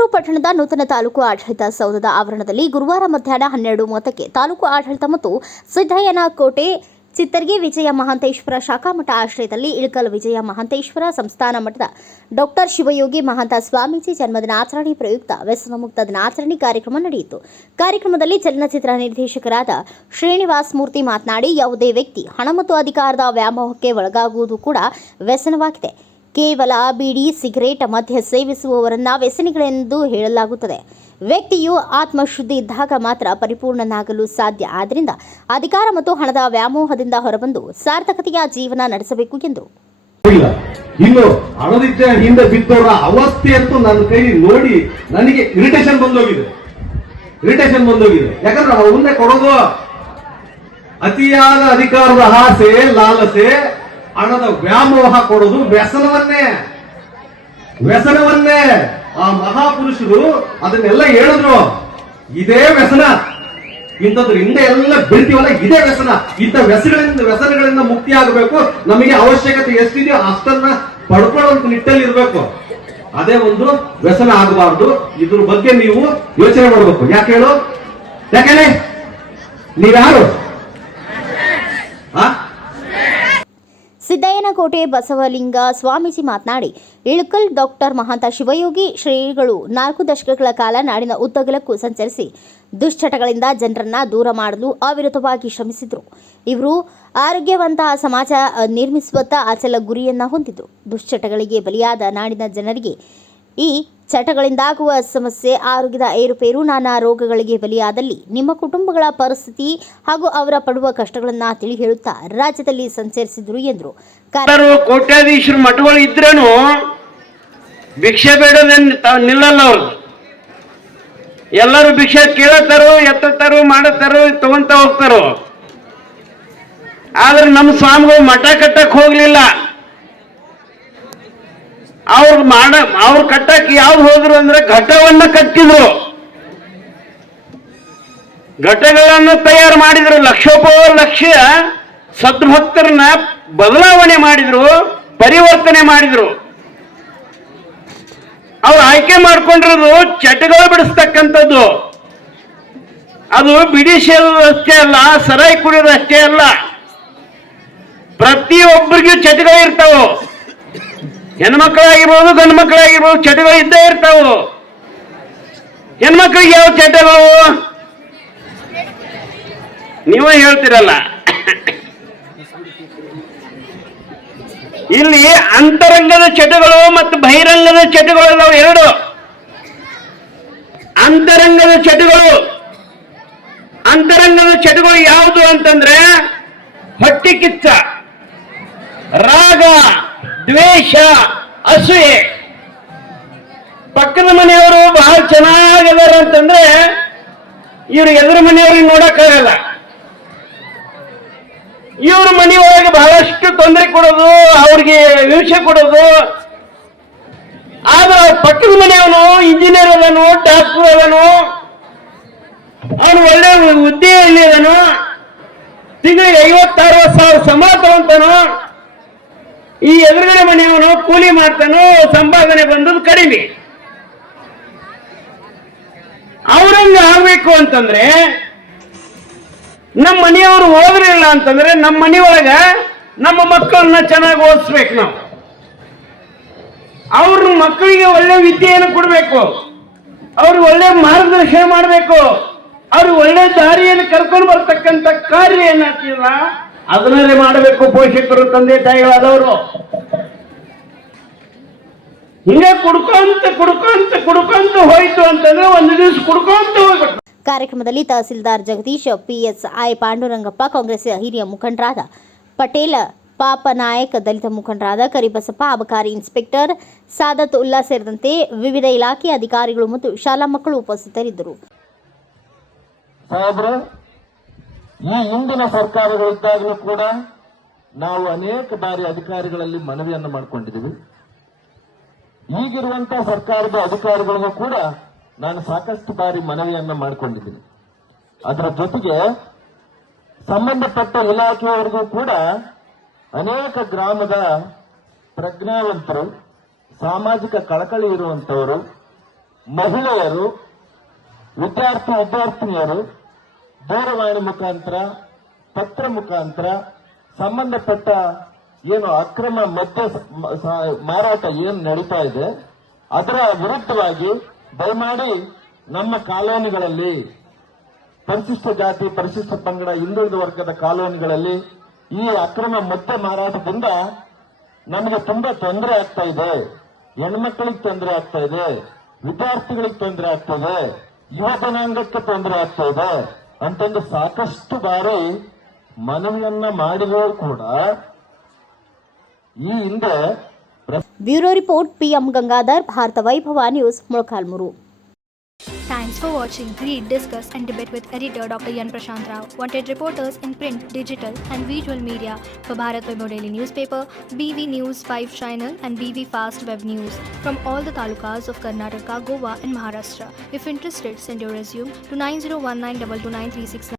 ಬೆಂಗಳೂರು ಪಟ್ಟಣದ ನೂತನ ತಾಲೂಕು ಆಡಳಿತ ಸೌಧದ ಆವರಣದಲ್ಲಿ ಗುರುವಾರ ಮಧ್ಯಾಹ್ನ 12:30ಕ್ಕೆ ತಾಲೂಕು ಆಡಳಿತ ಮತ್ತು ಸಿದ್ದಯ್ಯನ ಕೋಟೆ ಚಿತ್ತರ್ಗಿ ವಿಜಯ ಮಹಾಂತೇಶ್ವರ ಶಾಖಾಮಠ ಆಶ್ರಯದಲ್ಲಿ ಇಳಕಲ್ ವಿಜಯ ಮಹಾಂತೇಶ್ವರ ಸಂಸ್ಥಾನ ಮಠದ ಡಾಕ್ಟರ್ ಶಿವಯೋಗಿ ಮಹಾಂತ ಸ್ವಾಮೀಜಿ ಜನ್ಮದಿನಾಚರಣೆ ಪ್ರಯುಕ್ತ ವ್ಯಸನ ಮುಕ್ತ ದಿನಾಚರಣೆ ಕಾರ್ಯಕ್ರಮ ನಡೆಯಿತು. ಕಾರ್ಯಕ್ರಮದಲ್ಲಿ ಚಲನಚಿತ್ರ ನಿರ್ದೇಶಕರಾದ ಶ್ರೀನಿವಾಸ್ ಮೂರ್ತಿ ಮಾತನಾಡಿ, ಯಾವುದೇ ವ್ಯಕ್ತಿ ಹಣ ಮತ್ತು ಅಧಿಕಾರದ ವ್ಯಾಮೋಹಕ್ಕೆ ಒಳಗಾಗುವುದು ಕೂಡ ವ್ಯಸನವಾಗಿದೆ. ಕೇವಲ ಬೀಡಿ, ಸಿಗರೇಟ್, ಮದ್ಯ ಸೇವಿಸುವವರನ್ನ ವ್ಯಸನಿಗಳೆಂದು ಹೇಳಲಾಗುತ್ತದೆ. ವ್ಯಕ್ತಿಯು ಆತ್ಮಶುದ್ಧಿ ಇದ್ದಾಗ ಮಾತ್ರ ಪರಿಪೂರ್ಣನಾಗಲು ಸಾಧ್ಯ. ಆದ್ದರಿಂದ ಅಧಿಕಾರ ಮತ್ತು ಹಣದ ವ್ಯಾಮೋಹದಿಂದ ಹೊರಬಂದು ಸಾರ್ಥಕತೆಯ ಜೀವನ ನಡೆಸಬೇಕು ಎಂದರು. ಇನ್ನು ಹಣದಿದ್ದ ಹಿಂದೆ ಬಿದ್ದವರ ಅವಸ್ಥೆ ಅಂತೂ ನನ್ನ ಕೈ ನೋಡಿ ನನಗೆ ಇರಿಟೇಷನ್ ಬಂದೋಗಿದೆ. ಯಾಕಂದ್ರೆ ನಾವು ಮುಂದೆ ಕೊಡೋದು ಅತಿಯಾದ ಅಧಿಕಾರದ ಆಸೆ, ಲಾಲಸೆ, ಹಣದ ವ್ಯಾಮೋಹ ಕೊಡೋದು ವ್ಯಸನವನ್ನೇ ಆ ಮಹಾಪುರುಷರು ಅದನ್ನೆಲ್ಲ ಹೇಳಿದ್ರು. ಇದೇ ವ್ಯಸನ, ಇಂಥದ್ರ ಹಿಂದೆ ಎಲ್ಲ ಬೀಳ್ತೀವಲ್ಲ, ಇದೇ ವ್ಯಸನ. ಇಂಥ ವ್ಯಸನಗಳಿಂದ ಮುಕ್ತಿ ಆಗಬೇಕು. ನಮಗೆ ಅವಶ್ಯಕತೆ ಎಷ್ಟಿದೆಯೋ ಅಷ್ಟನ್ನ ಪಡ್ಕೊಳ್ಳೋ ನಿಟ್ಟಲ್ಲಿ ಇರಬೇಕು. ಅದೇ ಒಂದು ವ್ಯಸನ ಆಗಬಾರ್ದು. ಇದ್ರ ಬಗ್ಗೆ ನೀವು ಯೋಚನೆ ಮಾಡಬೇಕು. ಯಾಕೆ ನೀವ್ಯಾರು? ಸಿದ್ದಯ್ಯನಕೋಟೆ ಬಸವಲಿಂಗ ಸ್ವಾಮೀಜಿ ಮಾತನಾಡಿ, ಇಳಕಲ್ ಡಾಕ್ಟರ್ ಮಹಾಂತ ಶಿವಯೋಗಿ ಶ್ರೀಗಳು 4 ದಶಕಗಳ ಕಾಲ ನಾಡಿನ ಉದ್ದಗಲಕ್ಕೂ ಸಂಚರಿಸಿ ದುಶ್ಚಟಗಳಿಂದ ಜನರನ್ನ ದೂರ ಮಾಡಲು ಅವಿರತವಾಗಿ ಶ್ರಮಿಸಿದರು. ಇವರು ಆರೋಗ್ಯವಂತ ಸಮಾಜ ನಿರ್ಮಿಸುವತ್ತ ಅಚಲ ಗುರಿಯನ್ನ ಹೊಂದಿದ್ರು. ದುಶ್ಚಟಗಳಿಗೆ ಬಲಿಯಾದ ನಾಡಿನ ಜನರಿಗೆ ಈ ಚಟಗಳಿಂದಾಗುವ ಸಮಸ್ಯೆ, ಆರೋಗ್ಯದ ಏರುಪೇರು, ನಾನಾ ರೋಗಗಳಿಗೆ ಬಲಿಯಾದಲ್ಲಿ ನಿಮ್ಮ ಕುಟುಂಬಗಳ ಪರಿಸ್ಥಿತಿ ಹಾಗೂ ಅವರ ಪಡುವ ಕಷ್ಟಗಳನ್ನ ತಿಳಿ ಹೇಳುತ್ತಾ ರಾಜ್ಯದಲ್ಲಿ ಸಂಚರಿಸಿದ್ರು ಎಂದರು. ಕೋಟ್ಯಾಧೀಶರು ಮಠಗಳು ಇದ್ರೇನು ಭಿಕ್ಷೆ ಬೇಡೋದೇನು ನಿಲ್ಲಲ್ಲ. ಅವರು ಎಲ್ಲರೂ ಭಿಕ್ಷೆ ಕೇಳತ್ತಾರೋ, ಎತ್ತತ್ತಾರೋ, ಮಾಡತ್ತಾರೋ, ತಗೊಂತ ಹೋಗ್ತಾರೋ. ಆದ್ರೆ ನಮ್ಮ ಸ್ವಾಮಿಗಳು ಮಠ ಕಟ್ಟಕ್ ಹೋಗ್ಲಿಲ್ಲ. ಅವ್ರು ಕಟ್ಟಕ್ಕೆ ಯಾವ್ದು ಹೋದ್ರು ಅಂದ್ರೆ ಘಟವನ್ನ ಕಟ್ಟಿದ್ರು, ಘಟಗಳನ್ನು ತಯಾರು ಮಾಡಿದ್ರು, ಲಕ್ಷೋಪಲಕ್ಷ ಸದ್ಭಕ್ತರನ್ನ ಬದಲಾವಣೆ ಮಾಡಿದ್ರು, ಪರಿವರ್ತನೆ ಮಾಡಿದ್ರು. ಅವ್ರು ಆಯ್ಕೆ ಮಾಡ್ಕೊಂಡಿರೋದು ಚಟಗಳು ಬಿಡಿಸ್ತಕ್ಕಂಥದ್ದು. ಅದು ಬಿಡಿ ಸೇರೋದು ಅಷ್ಟೇ ಅಲ್ಲ, ಸರಾಯಿ ಕುಡಿಯೋದು ಅಷ್ಟೇ ಅಲ್ಲ, ಪ್ರತಿಯೊಬ್ಬರಿಗೂ ಚಟಗಳು ಇರ್ತಾವೆ. ಹೆಣ್ಮಕ್ಳಾಗಿರ್ಬೋದು, ಗಂಡು ಮಕ್ಕಳಾಗಿರ್ಬೋದು, ಚಟಗಳು ಇದ್ದೇ ಇರ್ತಾವು. ಹೆಣ್ಮಕ್ಳಿಗೆ ಯಾವ ಚಟಗಳು ನೀವೇ ಹೇಳ್ತಿರಲ್ಲ. ಇಲ್ಲಿ ಅಂತರಂಗದ ಚಟಗಳು ಮತ್ತು ಬಹಿರಂಗದ ಚಟಗಳು ನಾವು ಎರಡು. ಅಂತರಂಗದ ಚಟಗಳು ಯಾವುದು ಅಂತಂದ್ರೆ ಹೊಟ್ಟೆ ಕಿಚ್ಚ, ರಾಗ, ದ್ವೇಷ, ಅಸೂಯೆ. ಪಕ್ಕದ ಮನೆಯವರು ಬಹಳ ಚೆನ್ನಾಗಿದಾರ ಅಂತಂದ್ರೆ ಇವ್ರು ಎದುರ ಮನೆಯವ್ರಿಗೆ ನೋಡಕ್ಕಾಗಲ್ಲ. ಇವ್ರ ಮನೆಯೊಳಗೆ ಬಹಳಷ್ಟು ತೊಂದರೆ ಕೊಡೋದು, ಅವ್ರಿಗೆ ಹಿಂಸೆ ಕೊಡೋದು. ಆದ್ರೆ ಅವ್ರ ಪಕ್ಕದ ಮನೆಯವನು ಇಂಜಿನಿಯರ್ ಅದನು, ಡಾಕ್ಟರ್ ಅದನು, ಅವನು ಒಳ್ಳೆ ಹುದ್ದೆಯಲ್ಲಿ ಅದನು, ತಿಂಗಳಿಗೆ 50-60 ಸಾವಿರ ಸಂಬಳ ತಗೊಂತಾನು. ಈ ಎದುರುಗಡೆ ಮನೆಯವನು ಕೂಲಿ ಮಾಡ್ತಾನೋ, ಸಂಪಾದನೆ ಬಂದದ್ದು ಕಡಿಮೆ. ಅವರಂಗ ಆಗ್ಬೇಕು ಅಂತಂದ್ರೆ ನಮ್ಮ ಮನೆಯವರು ಓದ್ರಿಲ್ಲ ಅಂತಂದ್ರೆ ನಮ್ಮ ಮನೆಯೊಳಗ ನಮ್ಮ ಮಕ್ಕಳನ್ನ ಚೆನ್ನಾಗಿ ಓದಿಸ್ಬೇಕು. ನಾವು ಅವ್ರ ಮಕ್ಕಳಿಗೆ ಒಳ್ಳೆ ವಿದ್ಯೆಯನ್ನು ಕೊಡಬೇಕು, ಅವ್ರಿಗೆ ಒಳ್ಳೆ ಮಾರ್ಗದರ್ಶನ ಮಾಡಬೇಕು, ಅವ್ರಿಗೆ ಒಳ್ಳೆ ದಾರಿಯನ್ನು ಕರ್ಕೊಂಡು ಬರ್ತಕ್ಕಂಥ ಕಾರ್ಯ ಏನಾಗ್ತಿಲ್ಲ ಅದನ್ನೇ ಮಾಡಬೇಕು ಪೋಷಕರು, ತಂದೆ ತಾಯಿಗಳಾದವರು. ಹಿಂಗೆ ಕುಡ್ಕೊಂತ ಹೋಯ್ತು ಅಂತಂದ್ರೆ ಒಂದು ದಿವಸ ಕುಡ್ಕೊಂತ ಹೋಗ್ಬಿಟ್ಟು. ಕಾರ್ಯಕ್ರಮದಲ್ಲಿ ತಹಸೀಲ್ದಾರ್ ಜಗದೀಶ್, PSI ಪಾಂಡುರಂಗಪ್ಪ, ಕಾಂಗ್ರೆಸ್ ಹಿರಿಯ ಮುಖಂಡರಾದ ಪಟೇಲ್ ಪಾಪನಾಯಕ್, ದಲಿತ ಮುಖಂಡರಾದ ಕರಿಬಸಪ್ಪ, ಅಬಕಾರಿ ಇನ್ಸ್ಪೆಕ್ಟರ್ ಸಾದತ್ ಉಲ್ಲಾ ಸೇರಿದಂತೆ ವಿವಿಧ ಇಲಾಖೆ ಅಧಿಕಾರಿಗಳು ಮತ್ತು ಶಾಲಾ ಮಕ್ಕಳು ಉಪಸ್ಥಿತರಿದ್ದರು. ಈ ಹಿಂದಿನ ಸರ್ಕಾರಗಳಿದ್ದಾಗಲೂ ಕೂಡ ನಾವು ಅನೇಕ ಬಾರಿ ಅಧಿಕಾರಿಗಳಲ್ಲಿ ಮನವಿಯನ್ನು ಮಾಡಿಕೊಂಡಿದ್ದೀವಿ. ಈಗಿರುವಂತಹ ಸರ್ಕಾರದ ಅಧಿಕಾರಿಗಳಿಗೂ ಕೂಡ ನಾನು ಸಾಕಷ್ಟು ಬಾರಿ ಮನವಿಯನ್ನ ಮಾಡಿಕೊಂಡಿದ್ದೀನಿ. ಅದರ ಜೊತೆಗೆ ಸಂಬಂಧಪಟ್ಟ ಇಲಾಖೆಯವರಿಗೂ ಕೂಡ ಅನೇಕ ಗ್ರಾಮದ ಪ್ರಜ್ಞಾವಂತರು, ಸಾಮಾಜಿಕ ಕಳಕಳಿ ಇರುವಂತವರು, ಮಹಿಳೆಯರು, ವಿದ್ಯಾರ್ಥಿನಿಯರು ದೂರವಾಣಿ ಮುಖಾಂತರ, ಪತ್ರ ಮುಖಾಂತರ ಸಂಬಂಧಪಟ್ಟ ಏನು ಅಕ್ರಮ ಮದ್ಯ ಮಾರಾಟ ಏನು ನಡೀತಾ ಇದೆ ಅದರ ವಿರುದ್ಧವಾಗಿ ದಯಮಾಡಿ ನಮ್ಮ ಕಾಲೋನಿಗಳಲ್ಲಿ, ಪರಿಶಿಷ್ಟ ಜಾತಿ, ಪರಿಶಿಷ್ಟ ಪಂಗಡ, ಹಿಂದುಳಿದ ವರ್ಗದ ಕಾಲೋನಿಗಳಲ್ಲಿ ಈ ಅಕ್ರಮ ಮದ್ಯ ಮಾರಾಟದಿಂದ ನಮಗೆ ತುಂಬಾ ತೊಂದರೆ ಆಗ್ತಾ ಇದೆ. ಹೆಣ್ಮಕ್ಳಿಗೆ ತೊಂದರೆ ಆಗ್ತಾ ಇದೆ, ವಿದ್ಯಾರ್ಥಿಗಳಿಗೆ ತೊಂದರೆ ಆಗ್ತಾ ಇದೆ, ಯುವ ಜನಾಂಗಕ್ಕೆ ತೊಂದರೆ ಆಗ್ತಾ ಇದೆ ಅಂತಂದು ಸಾಕಷ್ಟು ಬಾರಿ ಮನವಿಯನ್ನ ಮಾಡಿದರೂ ಕೂಡ ಈ ಹಿಂದೆ bureau report PM Gangadhar, Bharat Vaibhav news, Molakalmuru. Thanks for watching. Read, discuss and debate with editor Dr. Yan Prashant Rao. Wanted reporters in print, digital and visual media for Bharat Vaibhav Daily Newspaper, BV News 5 Channel and BV Fast Web News from all the talukas of Karnataka, Goa and Maharashtra. If interested, send your resume to 9019229369.